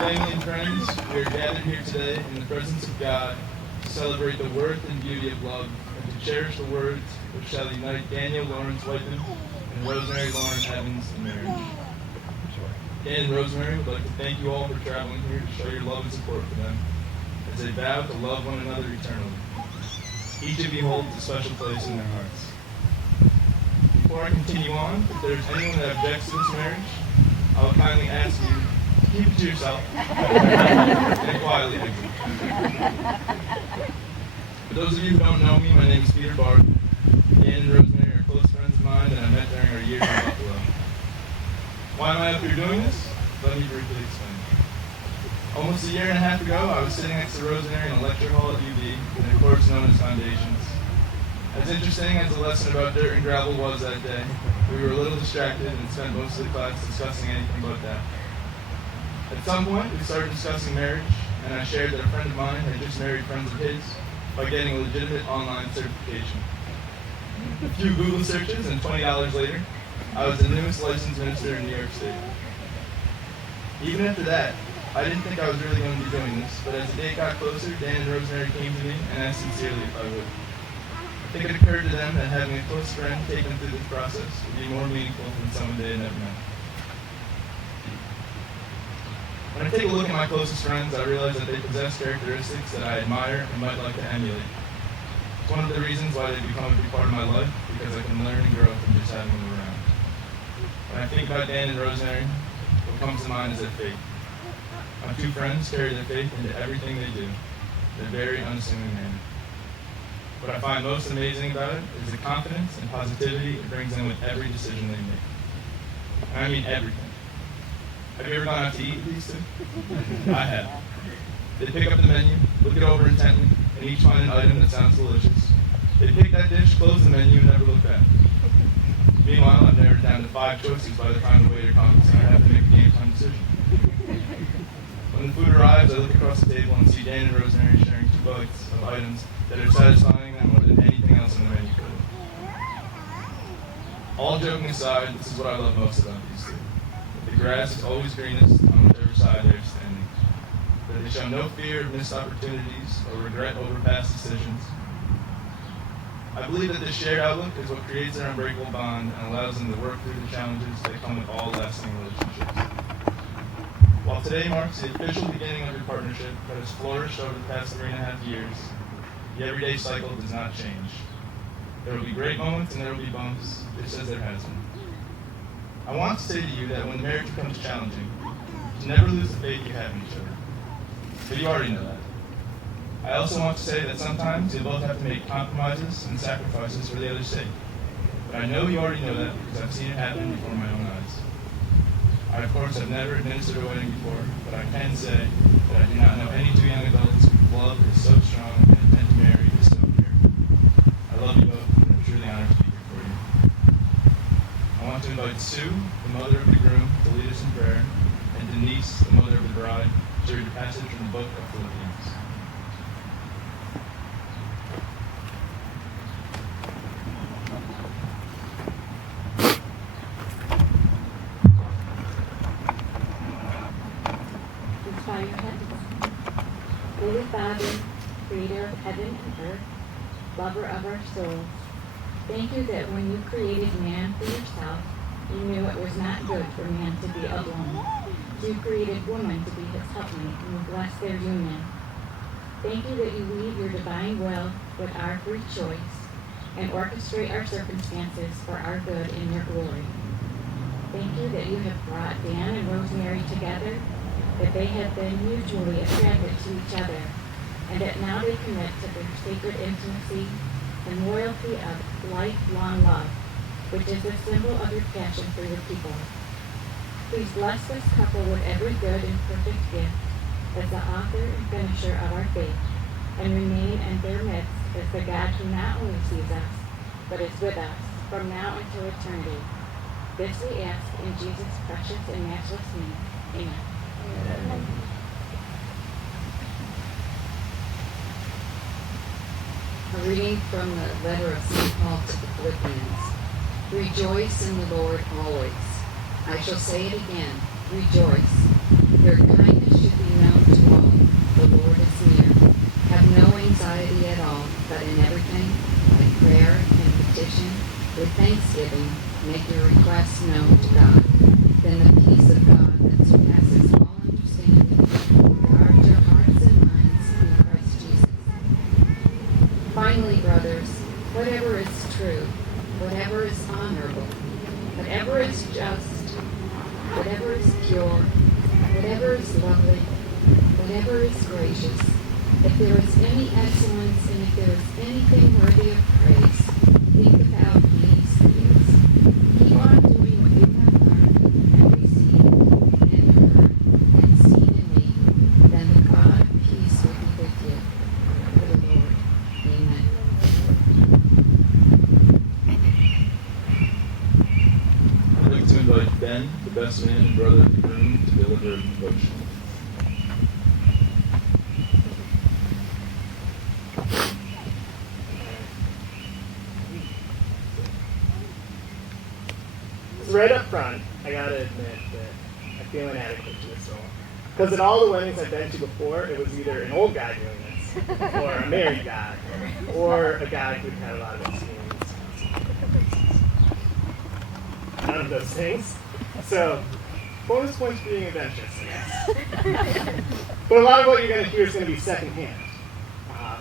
Family and friends, we are gathered here today in the presence of God to celebrate the worth and beauty of love and to cherish the words which shall unite Daniel Lawrence Whiteman and Rosemary Lauren Evans in marriage. Dan and Rosemary would like to thank you all for traveling here to show your love and support for them as they vow to love one another eternally. Each of you holds a special place in their hearts. Before I continue on, if there's anyone that objects to this marriage, I will kindly ask you to keep it to yourself and quietly exit. For those of you who don't know me, my name is Peter Barth. Dan and Rosemary are close friends of mine that I met during our years in Buffalo. Why am I up here doing this? Let me briefly explain. Almost a year and a half ago, I was sitting next to Rosemary in a lecture hall at UB in a course known as Foundations. As interesting as the lesson about dirt and gravel was that day, we were a little distracted and spent most of the class discussing anything but that. At some point, we started discussing marriage, and I shared that a friend of mine had just married friends of his by getting a legitimate online certification. A few Google searches and $20 later, I was the newest licensed minister in New York State. Even after that, I didn't think I was really going to be doing this, but as the date got closer, Dan and Rosemary came to me and asked sincerely if I would. I think it occurred to them that having a close friend take them through this process would be more meaningful than someone they had never met. When I take a look at my closest friends, I realize that they possess characteristics that I admire and might like to emulate. It's one of the reasons why they've become a big part of my life, because I can learn and grow from just having them around. When I think about Dan and Rosemary, what comes to mind is their faith. My two friends carry their faith into everything they do. They're very unassuming men. What I find most amazing about it is the confidence and positivity it brings in with every decision they make. And I mean everything. Have you ever gone out to eat with these two? I have. They pick up the menu, look it over intently, and each find an item that sounds delicious. They pick that dish, close the menu, and never look back. Meanwhile, I've narrowed it down to 5 choices by the time the waiter comes, and I have to make a game time decision. When the food arrives, I look across the table and see Dan and Rosemary sharing 2 bites of items that are satisfying them more than anything else on the menu could. All joking aside, this is what I love most about these two. The grass is always greenest on whichever side they're standing. That they show no fear of missed opportunities or regret over past decisions. I believe that this shared outlook is what creates their unbreakable bond and allows them to work through the challenges that come with all lasting relationships. While today marks the official beginning of your partnership that has flourished over the past 3.5 years, the everyday cycle does not change. There will be great moments and there will be bumps, just as there has been. I want to say to you that when marriage becomes challenging, to never lose the faith you have in each other. But you already know that. I also want to say that sometimes you'll both have to make compromises and sacrifices for the other's sake. But I know you already know that because I've seen it happen before my own eyes. I, of course, have never administered a wedding before, but I can say that I do not know any 2 young adults whose love is so strong and intent to marry is so pure. I love you both, and I'm truly honored to be here for you. I want to invite Sue, the mother of the groom, to lead us in prayer, and Denise, the mother of the bride, to read a passage from the book of Philippians. Holy Father, creator of heaven and earth, lover of our souls, thank you that when you created man for yourself, you knew it was not good for man to be alone. You created woman to be his helpmate, and you blessed their union. Thank you that you weave your divine will with our free choice and orchestrate our circumstances for our good in your glory. Thank you that you have brought Dan and Rosemary together, that they have been mutually attracted to each other, and that now they commit to their sacred intimacy and loyalty of lifelong love, which is the symbol of your passion for your people. Please bless this couple with every good and perfect gift as the author and finisher of our faith, and remain in their midst as the God who not only sees us, but is with us from now until eternity. This we ask in Jesus' precious and matchless name. Amen. A reading from the letter of St. Paul to the Philippians. Rejoice in the Lord always. I shall say it again, rejoice. Your kindness should thanksgiving, make your requests known to God. Then the peace of God that surpasses all understanding will guard your hearts and minds in Christ Jesus. Finally, brothers, whatever is true, whatever is honorable, whatever is just, whatever is pure, whatever is lovely, whatever is gracious, if there is any excellence and if there is anything worthy of praise, think about these things. Keep on doing what you have learned and received and heard and seen in me. Then the God of peace will be with you. For the Lord. Amen. I'd like to invite Ben, the best man and brother of the room, to deliver a devotion. Right up front, I gotta admit that I feel inadequate to this role. Because at all the weddings I've been to before, it was either an old guy doing this, or a married guy, or a guy who'd had a lot of experience. None of those things. So, bonus points for being adventurous, I guess. But a lot of what you're going to hear is going to be secondhand,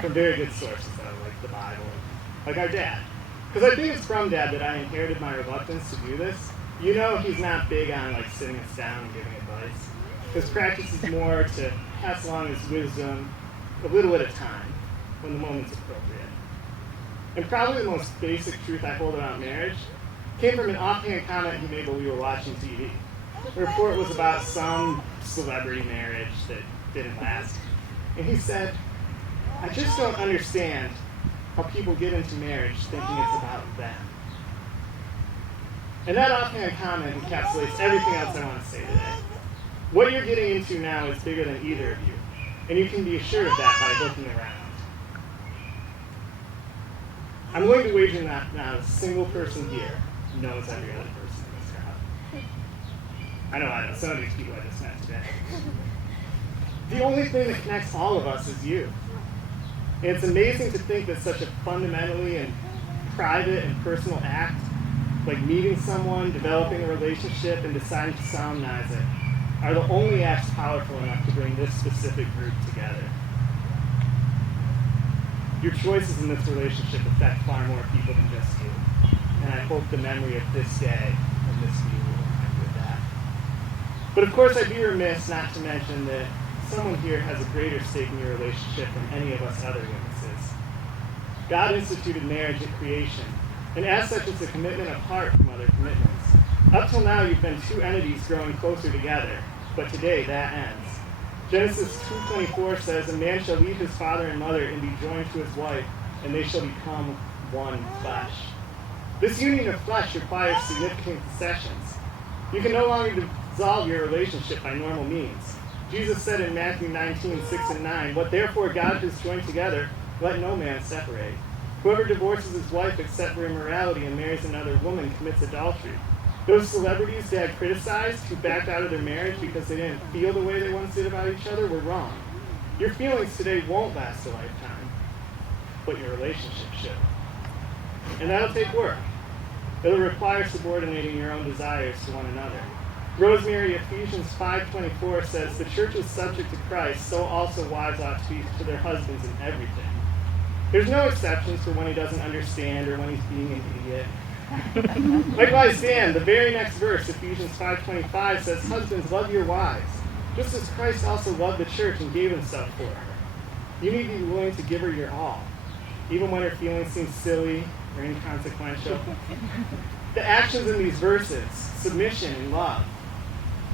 from very good sources, though, like the Bible, like our dad. Because I think it's from Dad that I inherited my reluctance to do this. You know he's not big on like sitting us down and giving advice. His practice is more to pass along his wisdom a little at a time when the moment's appropriate. And probably the most basic truth I hold about marriage came from an offhand comment he made while we were watching TV. The report was about some celebrity marriage that didn't last. And he said, "I just don't understand how people get into marriage thinking it's about them." And that offhand comment encapsulates everything else I want to say today. What you're getting into now is bigger than either of you, and you can be assured of that by looking around. I'm willing to wager that not a single person here knows every other person in this crowd. I know some of these people I just met today. The only thing that connects all of us is you. And it's amazing to think that such a fundamentally and private and personal act, like meeting someone, developing a relationship, and deciding to solemnize it, are the only acts powerful enough to bring this specific group together. Your choices in this relationship affect far more people than just you. And I hope the memory of this day and this view will remind you of that. But of course, I'd be remiss not to mention that someone here has a greater stake in your relationship than any of us other witnesses. God instituted marriage at creation, and as such, it's a commitment apart from other commitments. Up till now, you've been two entities growing closer together, but today that ends. Genesis 2:24 says, "A man shall leave his father and mother and be joined to his wife, and they shall become one flesh." This union of flesh requires significant concessions. You can no longer dissolve your relationship by normal means. Jesus said in Matthew 19:6-9, "What therefore God has joined together, let no man separate. Whoever divorces his wife except for immorality and marries another woman commits adultery." Those celebrities Dad criticized who backed out of their marriage because they didn't feel the way they once did about each other were wrong. Your feelings today won't last a lifetime, but your relationship should. And that'll take work. It'll require subordinating your own desires to one another. Rosemary, Ephesians 5:24 says, "The church is subject to Christ, so also wives ought to be to their husbands in everything." There's no exceptions for when he doesn't understand or when he's being an idiot. Likewise, Dan, the very next verse, Ephesians 5:25 says, "Husbands, love your wives, just as Christ also loved the church and gave himself for her." You need to be willing to give her your all, even when her feelings seem silly or inconsequential. The actions in these verses, submission and love,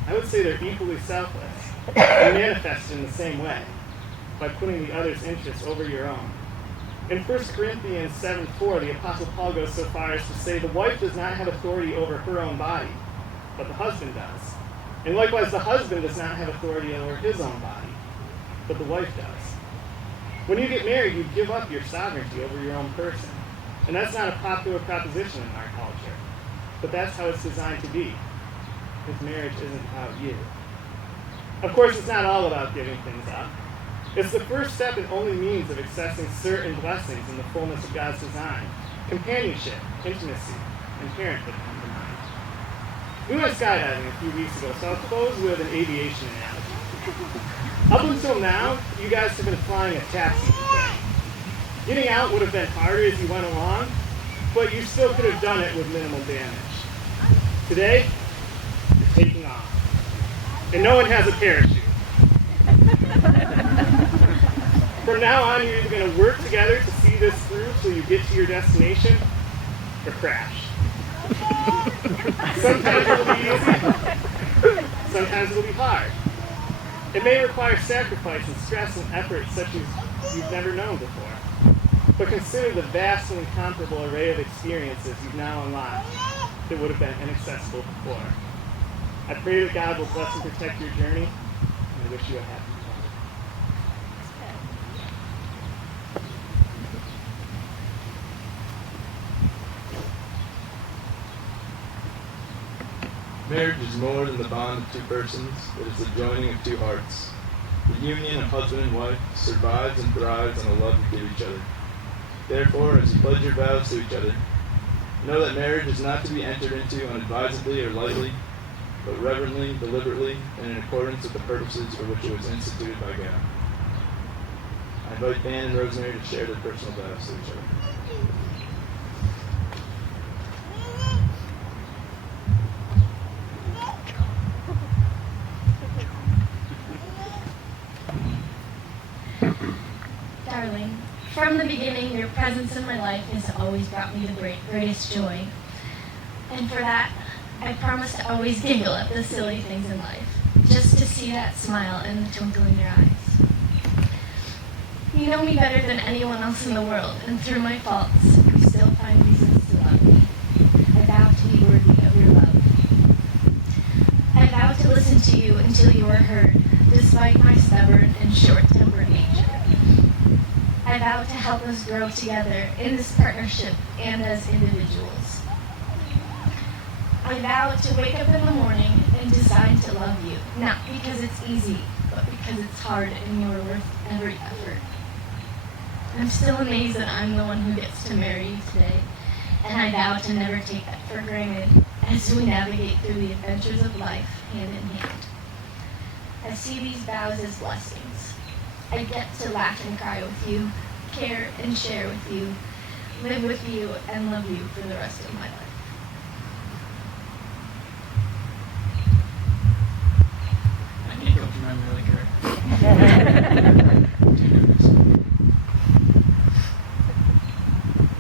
I would say they're equally selfless and manifested in the same way, by putting the other's interests over your own. In 1 Corinthians 7:4, the Apostle Paul goes so far as to say, "The wife does not have authority over her own body, but the husband does. And likewise, the husband does not have authority over his own body, but the wife does." When you get married, you give up your sovereignty over your own person. And that's not a popular proposition in our culture, but that's how it's designed to be, because marriage isn't about you. Of course, it's not all about giving things up. It's the first step and only means of accessing certain blessings in the fullness of God's design: companionship, intimacy, and parenthood come to mind. We went skydiving a few weeks ago, so I'll close with an aviation analogy. Up until now, you guys have been flying a taxi plane. Getting out would have been harder as you went along, but you still could have done it with minimal damage. Today, you're taking off. And no one has a parachute. From now on, you're either going to work together to see this through till you get to your destination, or crash. Sometimes it'll be easy, sometimes it'll be hard. It may require sacrifice and stress and effort such as you've never known before. But consider the vast and incomparable array of experiences you've now unlocked that would have been inaccessible before. I pray that God will bless and protect your journey, and I wish you a happy Marriage is more than the bond of two persons, it is the joining of two hearts. The union of husband and wife survives and thrives on the love you give each other. Therefore, as you pledge your vows to each other, know that marriage is not to be entered into unadvisedly or lightly, but reverently, deliberately, and in accordance with the purposes for which it was instituted by God. I invite Dan and Rosemary to share their personal vows to each other. Darling, from the beginning, your presence in my life has always brought me the greatest joy. And for that, I promise to always giggle at the silly things in life, just to see that smile and the twinkle in your eyes. You know me better than anyone else in the world, and through my faults, you still find reasons to love me. I vow to be worthy of your love. I vow to listen to you until you are heard, despite my stubborn and short-tempered nature. I vow to help us grow together in this partnership and as individuals. I vow to wake up in the morning and decide to love you, not because it's easy, but because it's hard and you are worth every effort. I'm still amazed that I'm the one who gets to marry you today, and I vow to never take that for granted as we navigate through the adventures of life hand in hand. I see these vows as blessings. I get to laugh and cry with you, care and share with you, live with you, and love you for the rest of my life. I need to go through my really good. Too nervous.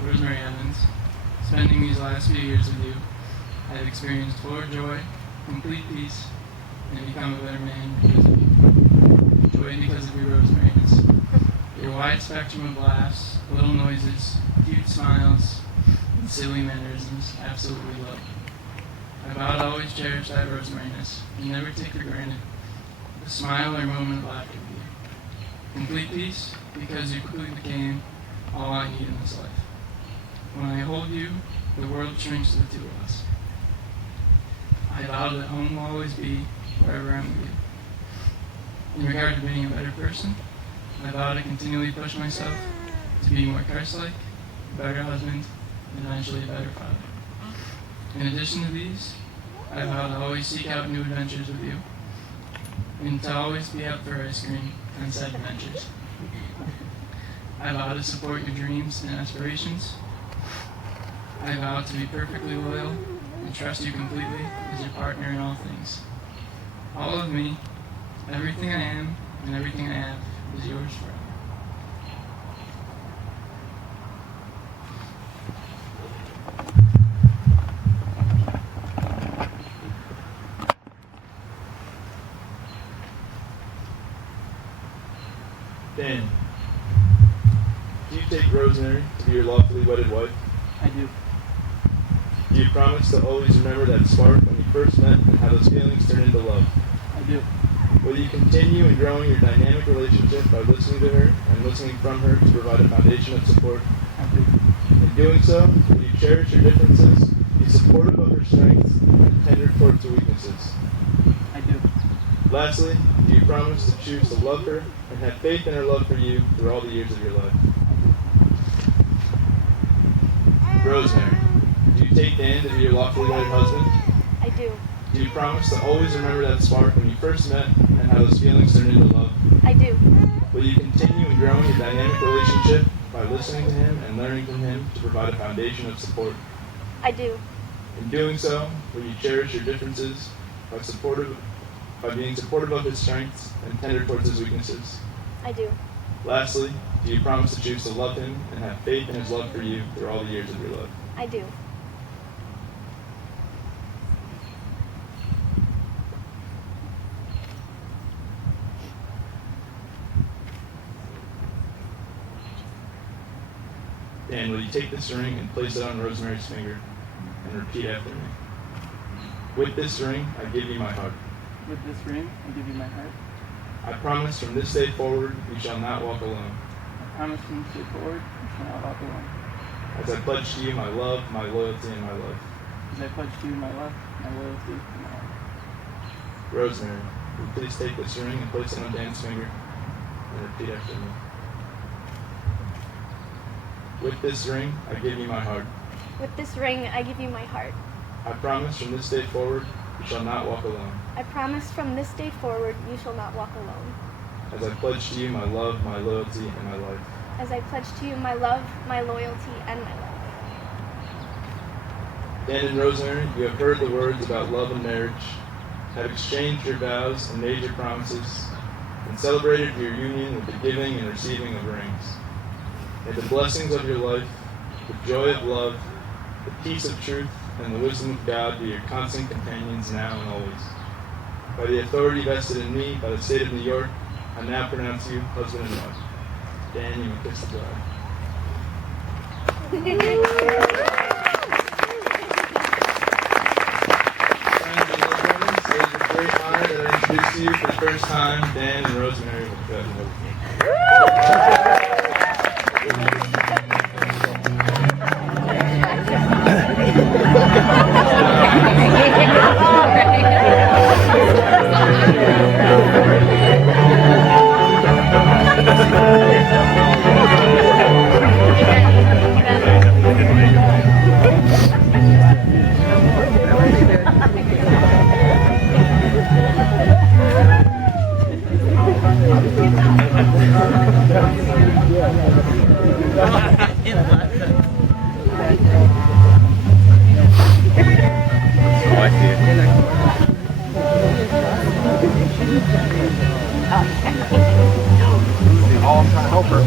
Rosemary Evans, spending these last few years with you, I have experienced full joy, complete peace, and become a better man because of you. Joy because of your Rosemariness. Your wide spectrum of laughs, little noises, cute smiles, and silly mannerisms, absolutely love. I vow to always cherish that Rosemariness and never take for granted a smile or moment of laughter with you. Complete peace because you quickly became all I need in this life. When I hold you, the world shrinks to the two of us. I vow that home will always be wherever I'm with you. In regard to being a better person, I vow to continually push myself to be more Christ-like, a better husband, and eventually a better father. In addition to these, I vow to always seek out new adventures with you, and to always be up for ice cream on said adventures. I vow to support your dreams and aspirations. I vow to be perfectly loyal and trust you completely as your partner in all things. All of me, everything I am, and everything I have is yours forever. Dan, do you take Rosemary to be your lawfully wedded wife? I do. Do you promise to always remember that spark when you first met and how those feelings turned into love? I do. Will you continue in growing your dynamic relationship by listening to her and listening from her to provide a foundation of support? I do. In doing so, will you cherish your differences, be supportive of her strengths, and tender towards her weaknesses? I do. Lastly, do you promise to choose to love her and have faith in her love for you through all the years of your life? Rosemary, do you take Dan to be your lawfully wedded husband? I do. Do you promise to always remember that spark when you first met and how those feelings turned into love? I do. Will you continue and grow in your dynamic relationship by listening to him and learning from him to provide a foundation of support? I do. In doing so, will you cherish your differences by being supportive of his strengths and tender towards his weaknesses? I do. Lastly, do you promise to choose to love him and have faith in his love for you through all the years of your love? I do. Dan, will you take this ring and place it on Rosemary's finger and repeat after me? With this ring, I give you my heart. With this ring, I give you my heart. I promise from this day forward, you shall not walk alone. I promise from this day forward, you shall not walk alone. As I pledge to you my love, my loyalty, and my love. As I pledge to you my love, my loyalty, and my love. Rosemary, will you please take this ring and place it on Dan's finger and repeat after me? With this ring, I give you my heart. With this ring, I give you my heart. I promise from this day forward, you shall not walk alone. I promise from this day forward, you shall not walk alone. As I pledge to you my love, my loyalty, and my life. As I pledge to you my love, my loyalty, and my life. Dan and Rosemary, you have heard the words about love and marriage, have exchanged your vows and made your promises, and celebrated your union with the giving and receiving of rings. May the blessings of your life, the joy of love, the peace of truth, and the wisdom of God be your constant companions now and always. By the authority vested in me by the state of New York, I now pronounce you husband and wife. Dan, you may kiss the bride. Friends and loved ones, it is a great honor that I introduce to you for the first time, Dan and Rosemary McFadden. Oh, I'm trying to help her.